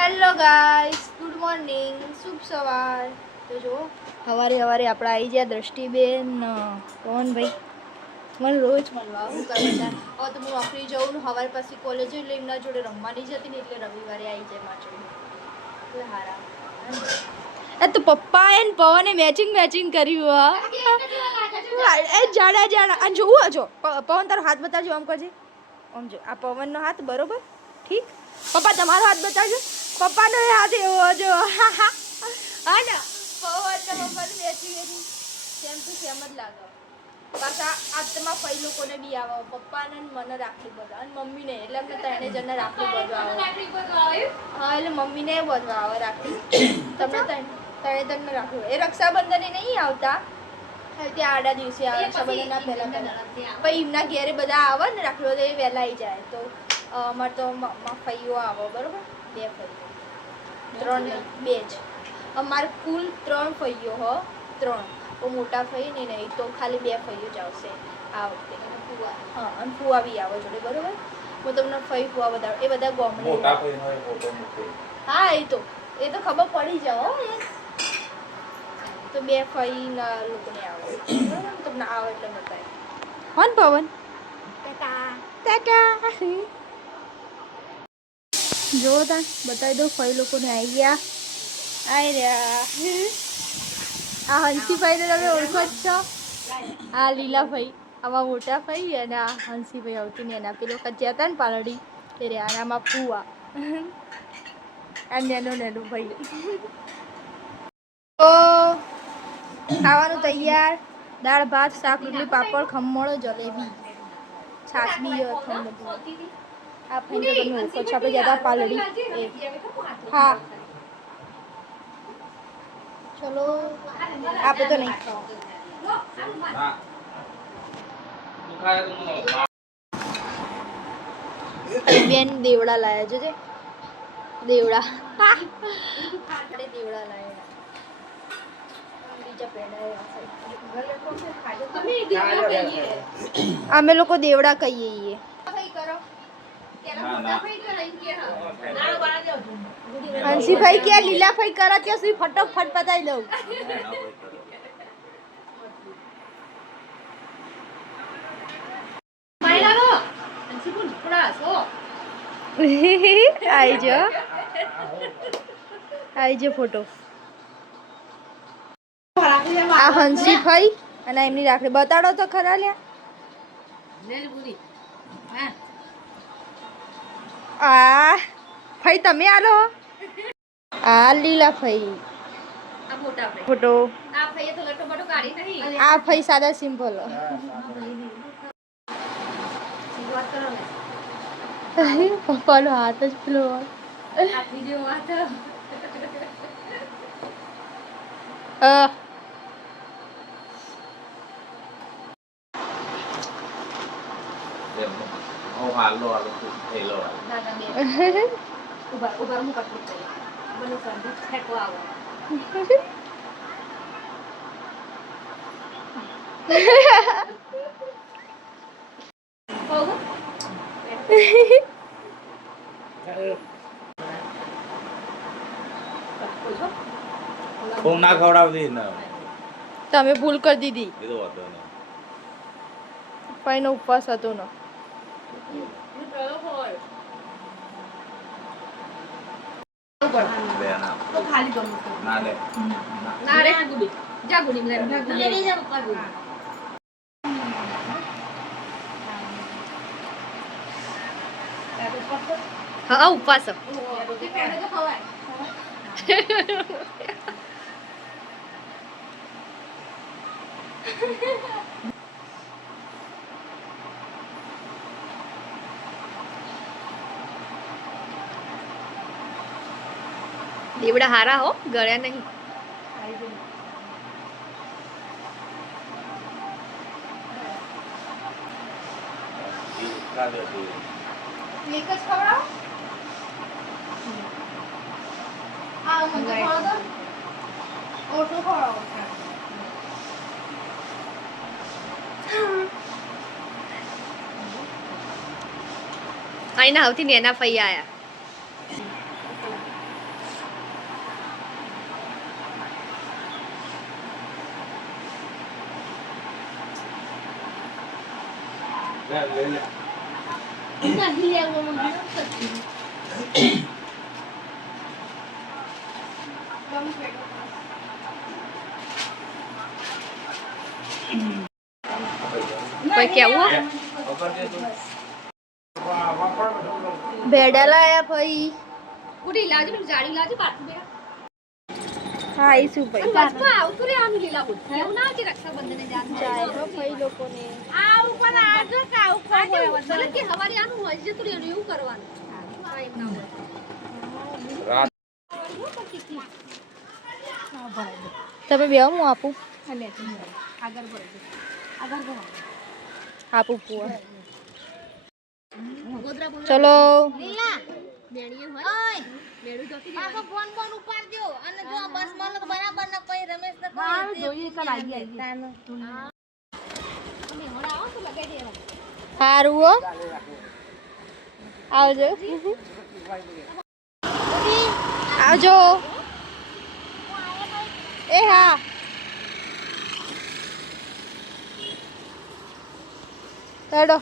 Hello guys, good morning, શુભ સવાર. તો જો સવારે આપણે આવી ગયા દ્રષ્ટિબેન, પવનભાઈ. મને રોજ મળવા હું કરતા હવે તો હું નોકરી જાઉં ને સવારે પછી કોલેજ એટલે એમના જોડે રમવાની જતી ને એટલે રવિવારે આવી જાય મારા જોડે એટલે હારા. તો પપ્પા એને પવને મેચિંગ કર્યું. એ જાડા અને જોવું જો પવન તારો હાથ બતાવજો. આમ કરજે, આમ જો આ પવનનો હાથ બરોબર ઠીક. પપ્પા તમારો હાથ બતાવજો. પપ્પાનો હાથ એવો જો. હા ને પવન પપ્પાને મેચિંગ સેમ ટુ સેમ જ લાગે. પાછા આત્મા ફઈ લોકોને બી આવે, પપ્પાને મને રાખડી બધું અને મમ્મીને, એટલે અમને ત્રણે જણને રાખડી બધું આવે. હા એટલે મમ્મીને બધું આવે રાખડી. તમને ત્રણે જણને રાખડી. એ રક્ષાબંધને નહીં આવતા, ત્યાં આડા દિવસે આવે રક્ષાબંધનના પહેલા. પછી એમના ઘેરે બધા આવે ને રાખડીઓ તો એ વહેલા આવી જાય. તો અમારે તો ફઈઓ આવે બરોબર, 2 ફઈઓ, 3 નહીં 2 જ. અમારે કુલ 3 ફઈઓ હો, 3. તો મોટા ફઈ નહીં તો ખાલી 2 ફઈઓ જ આવશે આ વખતે. હા અને ફુવા બી આવે જોડે બરોબર. હું તમને ફઈ ફુવા બધા એ બધા ગોમડે. હા એ તો ખબર પડી જાઓ. તો 2 ફઈ ના લોકોને આવે બરોબર. તમને આવે એટલે બતાવે. હોન પવન ટાટા જો તા બતાવી દો. ફઈ લોકોને આવી ગયા. આવી રહ્યા. આ હંસીભાઈ ને તમે ઓળખો જ છો. આ લીલા ભાઈ, આમાં મોટા ભાઈ, અને આ હંસીભાઈ આવતી ને એના પેલો કચ્યા હતા ને પાલડી એ રે. આનામાં ફુવા. આ નેનું ભાઈ. તો ખાવાનું તૈયાર. દાળ ભાત શાક રોટલી પાપડ ખમણ જલેબી છાશ બી બધું. આ ભાઈ તો તમે ઓળખો છો, આપણે જતા પાલડી એ. હા ચલો આપણે તો નહીં ખાવા. બેન દેવડા લાયા છે. દેવડા દેવડા લાયા. અમે લોકો દેવડા કહીએ. હંસીભાઈ ક્યાં લીલા ભાઈ કરા ત્યાં સુધી ફટોફટ બતાવી દઉં. આઈજો ફોટો. આ હંસીભાઈ અને એમની રાખડી બતાડો તો ખરા લ્યા. આ ભાઈ તમે આલો. આ લીલા ભાઈ ફોટો. આ ભાઈ સાદા સિમ્પલ. પપ્પાનો હાથ જ પેલો. ના ખવડાવતી ને તમે ભૂલ કરી દીધી. ભાઈ નો ઉપવાસ હતો ને. હા ઉપવાસ. દેવડા હારા હો, ગળ્યા નહીં. એક જ ખવડાવો. આ મને ખવડાવો. ઓટો ખવડાવો. અહીંના સૌથી નેના ફઈ આયા. નહીં લેવો મને સચ્ચી કોઈ કેવું ભેડા લાયા ભાઈ ઉડી લાજી પેલું જાડી લાજી પાટું બેડા હા આઈશું ભાઈ બસમાં આવતું રે આમ લીલા બોલ એવું ના કે રક્ષાબંધને જાન જાય હો ભાઈ લોકોને આવું પણ આજો કે આવું કોઈ ભલે કે હવારી આનું હોય જતું રે એવું કરવાનું હા એમ ના રાત તમે બે હું આપું અને આગળ ભરજો આગળ ભરો આપું પુઆ ચલો લીલા બેણીએ હોય ઓય બેડું જોતી પાછો ફોન ઉપાડજો અને જો બસ માં તો બરાબર ન કોઈ રમેશ ને કોઈ જોઈએ ચાલ આવી તાનો તમે હોડા આવો તો લગાઈ દેવા હારું હો આવજો આવજો એ હા ચડો